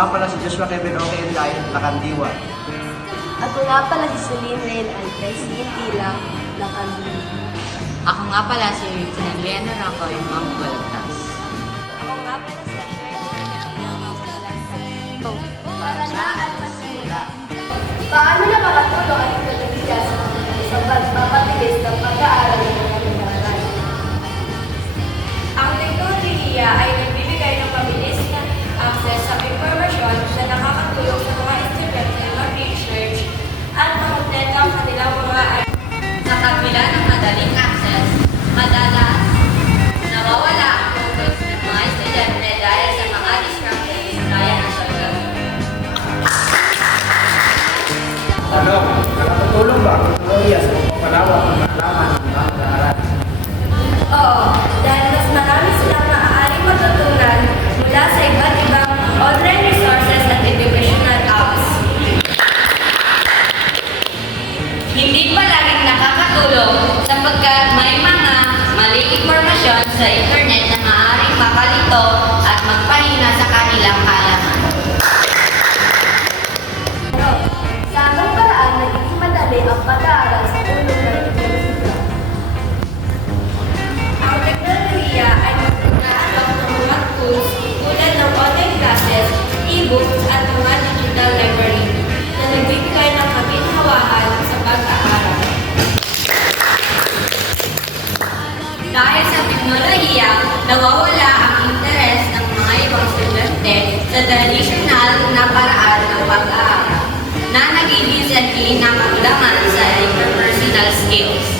nga pala si Joshua Kevin Oke Inday, Lakandiwa. Ako nga pala si Celine Rain Alpes, Gintila, Lakandiwa. Ako nga pala si Leonor ako, yung Ma'am Balagtas. Ako nga pala si Para na at masimula. Paano na makatulong ang teknolohiya sa pagpapabilis ng pag-aaral ng mga pag-aaral? Ang teknolohiya ay nagbibigay ng mabilis na access sa impormasyon na nakakatulong sa mga estudyante na mag-research at makumpleto ang kanilang mga Sa kabila ng madaling access, madalas nawawala ang focus ng mga estudyante dahil sa mga distractions gaya ng social media. Nakatutulong ba ang teknolohiya sa pagpapalawak ng kaalaman ng mga pag-aaral? Oo, dahil mas marami silang maaaring matutunan mula sa iba't ibang online resources at educational apps. Hindi pa laging nakakatulong sapagkat may mga maling impormasyon sa internet na maaaring makalito at magpahina sa kanilang kaalaman. Pero, sa anong paraan nagiging madali ang pag-aaral sa tulong ng teknolohiya? Ang teknolohiya ay nag-aalok ng mga tools tulad ng online classes, e-books at mga digital library na nagbibigay ng kaginhawaan sa pag-aaral. Dahil sa teknolohiya, nawawala ang interes ng mga ibang estudyante sa tradisyonal na paraan ng pag-aaral na naging minsan kinakailangan sa interpersonal skills.